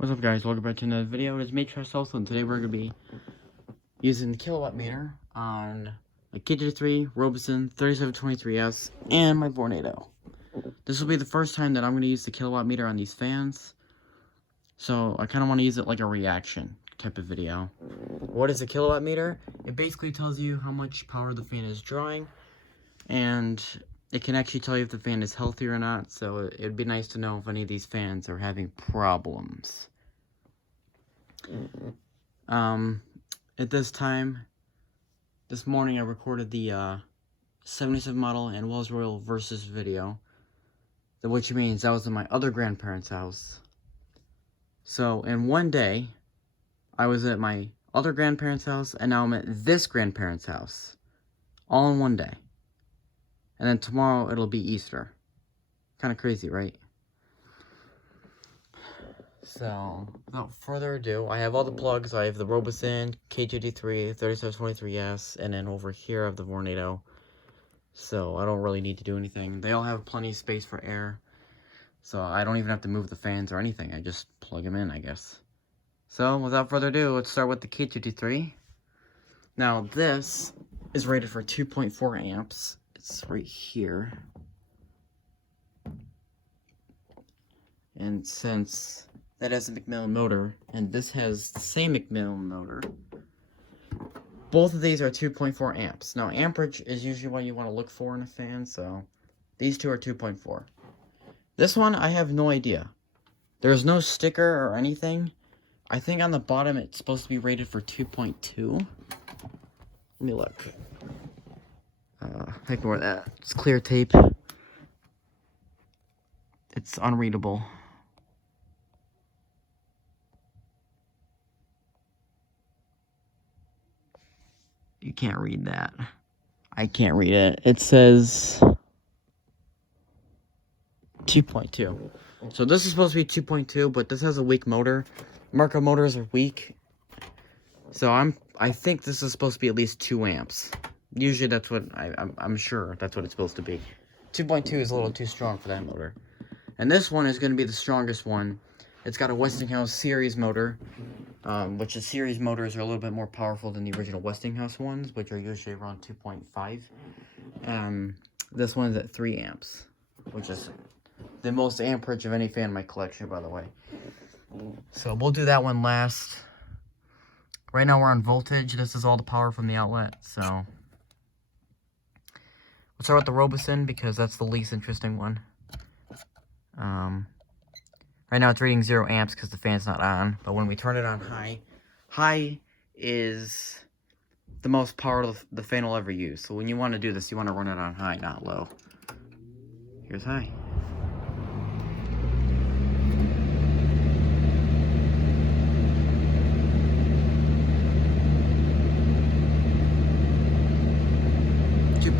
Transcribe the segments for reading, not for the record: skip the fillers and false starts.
What's up, guys? Welcome back to another video. It's me, Trust, and today we're going to be using the kilowatt meter on my KJ3, Robeson 3723S, and my Vornado. This will be the first time that I'm going to use the kilowatt meter on these fans, so I kind of want to use it like a reaction type of video. What is a kilowatt meter? It basically tells you how much power the fan is drawing, and it can actually tell you if the fan is healthy or not, so it'd be nice to know if any of these fans are having problems. At this time, this morning I recorded the 77 model and Wells Royal versus video, which means I was in my other grandparents' house. So in one day, I was at my other grandparents' house, and now I'm at this grandparents' house, all in one day. And then tomorrow it'll be Easter. Kind of crazy, right? So, without further ado, I have all the plugs. I have the Robeson, K2D3, 3723S, and then over here I have the Vornado. So, I don't really need to do anything. They all have plenty of space for air. So, I don't even have to move the fans or anything. I just plug them in, I guess. So, without further ado, let's start with the K2D3. Now, this is rated for 2.4 amps. It's right here. And since that has a McMillan motor, and this has the same McMillan motor, both of these are 2.4 amps. Now, amperage is usually what you want to look for in a fan, so these two are 2.4. This one, I have no idea. There's no sticker or anything. I think on the bottom it's supposed to be rated for 2.2. Let me look. Ignore that. It's clear tape. It's unreadable. You can't read that. I can't read it. It says 2.2. So this is supposed to be 2.2, but this has a weak motor. Marco motors are weak. So I think this is supposed to be at least 2 amps. Usually that's what I'm sure that's what it's supposed to be. 2.2 is a little too strong for that motor. And this one is going to be the strongest one. It's got a Westinghouse series motor, which the series motors are a little bit more powerful than the original Westinghouse ones, which are usually around 2.5. This one is at 3 amps, which is the most amperage of any fan in my collection, by the way. So we'll do that one last. Right now we're on voltage. This is all the power from the outlet, so we'll start with the Robeson because that's the least interesting one. Right now it's reading 0 amps because the fan's not on, but when we turn it on high is the most power the fan will ever use. So when you want to do this, you want to run it on high, not low. Here's high.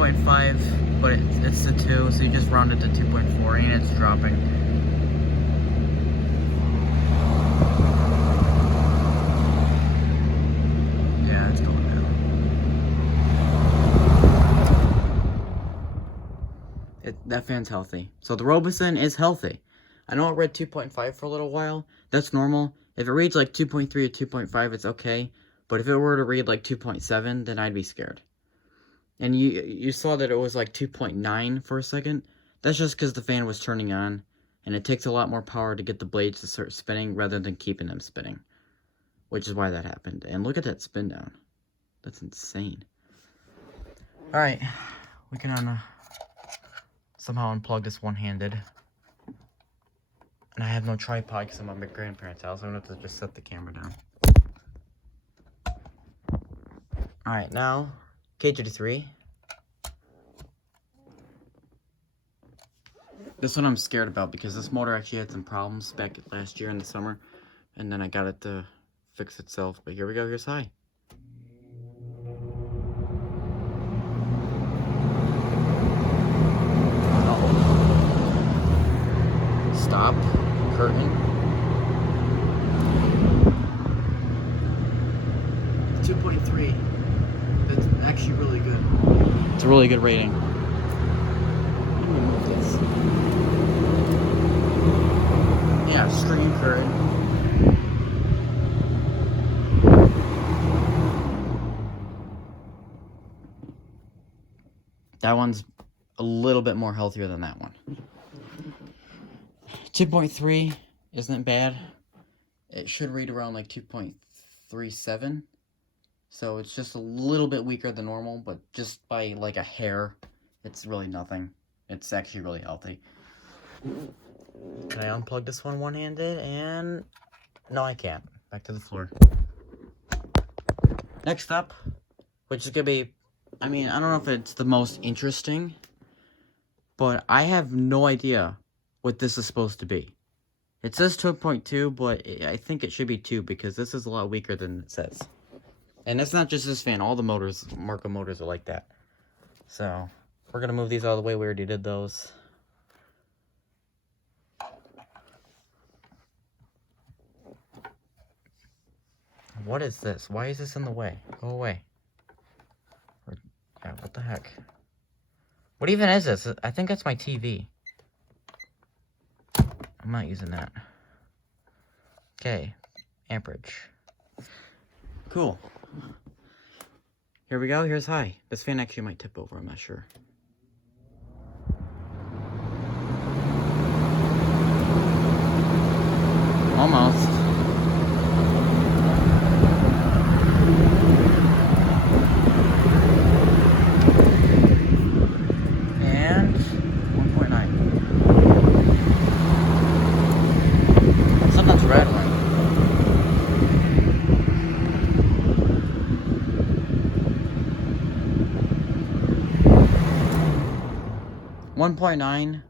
.5, but it's the 2, so you just round it to 2.4, and it's dropping. Yeah, it's going down. That fan's healthy. So the Robeson is healthy. I know it read 2.5 for a little while. That's normal. If it reads like 2.3 or 2.5, it's okay. But if it were to read like 2.7, then I'd be scared. And you saw that it was like 2.9 for a second. That's just because the fan was turning on. And it takes a lot more power to get the blades to start spinning rather than keeping them spinning. Which is why that happened. And look at that spin down. That's insane. Alright. We can somehow unplug this one-handed. And I have no tripod because I'm at my grandparents' house. I'm going to have to just set the camera down. Alright, now K2D3. This one I'm scared about because this motor actually had some problems back last year in the summer, and then I got it to fix itself. But here we go, here's high. Stop. Curtain. 2.3. That's actually really good. It's a really good rating. Let me move this. Yeah, screen curtain. That one's a little bit more healthier than that one. 2.3 isn't bad. It should read around like 2.37. So it's just a little bit weaker than normal, but just by like a hair, it's really nothing. It's actually really healthy. Can I unplug this one one-handed? And no, I can't. Back to the floor. Next up, which is gonna be, I mean, I don't know if it's the most interesting, but I have no idea what this is supposed to be. It says 2.2, but I think it should be 2 because this is a lot weaker than it says. And it's not just this fan. All the motors, Marco motors, are like that. So, we're going to move these out of the way. We already did those. What is this? Why is this in the way? Go away. Yeah, what the heck? What even is this? I think that's my TV. I'm not using that. Okay. Amperage. Cool. Here we go. Here's high. This fan actually might tip over. I'm not sure. Almost. And 1.9. Something's rattling. .9.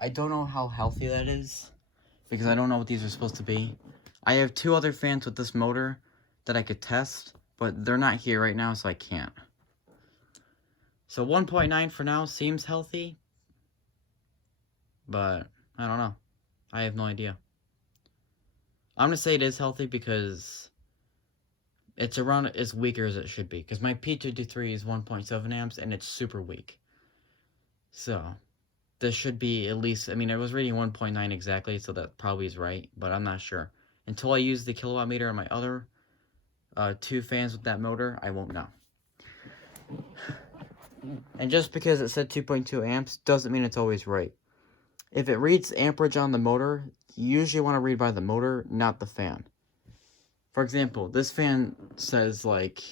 I don't know how healthy that is because I don't know what these are supposed to be. I have 2 other fans with this motor that I could test, but they're not here right now, so I can't. So 1.9 for now seems healthy, but I don't know. I have no idea. I'm gonna say it is healthy because it's around as weaker as it should be. Because my P223 is 1.7 amps and it's super weak. So this should be at least, I mean, it was reading 1.9 exactly, so that probably is right, but I'm not sure. Until I use the kilowatt meter on my other 2 fans with that motor, I won't know. And just because it said 2.2 amps doesn't mean it's always right. If it reads amperage on the motor, you usually want to read by the motor, not the fan. For example, this fan says like,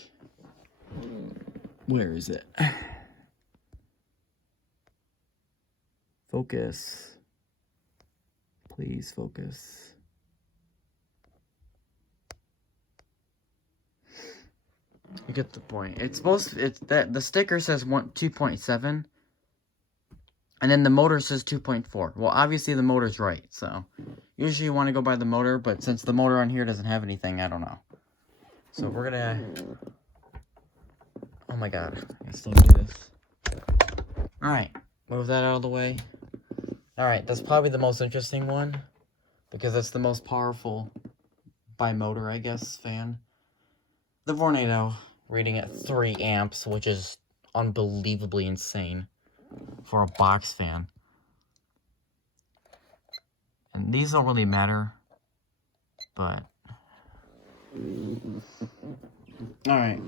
where is it? Focus. Please focus. You get the point. It's supposed to, it's that the sticker says 2.7 and then the motor says 2.4. Well, obviously the motor's right, so usually you want to go by the motor, but since the motor on here doesn't have anything, I don't know. So we're gonna, oh my god, I still do this. Alright, move that out of the way. Alright, that's probably the most interesting one, because it's the most powerful bi-motor, I guess, fan. The Vornado, reading at 3 amps, which is unbelievably insane for a box fan. And these don't really matter, but... Alright.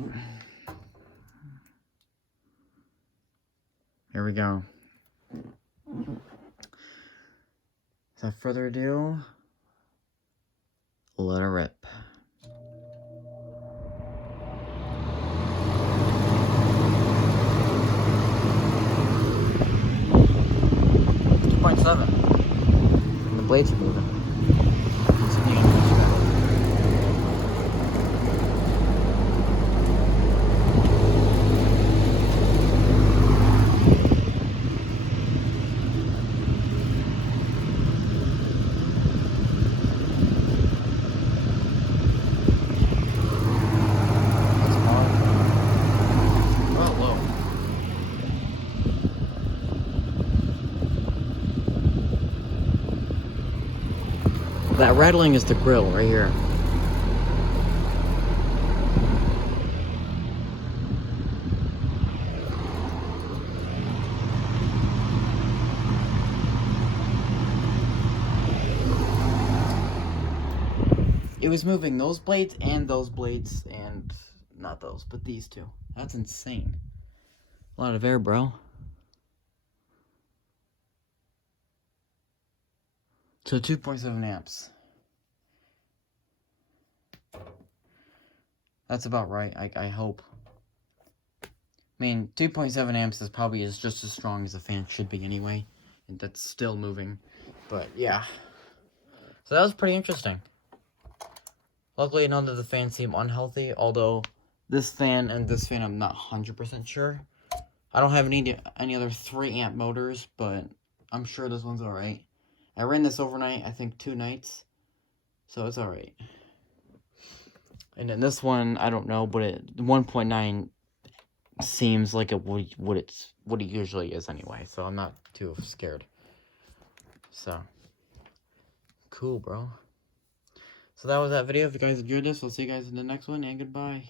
Here we go. Without further ado, let her rip. .7. The blades are moving. That rattling is the grill right here. It was moving those blades and not those, but these two. That's insane. A lot of air, bro. So 2.7 amps. That's about right, I hope. I mean, 2.7 amps is probably just as strong as a fan should be anyway. And that's still moving. But, yeah. So that was pretty interesting. Luckily, none of the fans seem unhealthy, although this fan and this fan I'm not 100% sure. I don't have any other 3 amp motors, but I'm sure this one's alright. I ran this overnight, I think 2 nights, so it's alright. And then this one, I don't know, but 1.9 seems like what it usually is anyway, so I'm not too scared. So, cool, bro. So that was that video. If you guys enjoyed this, I'll see you guys in the next one, and goodbye.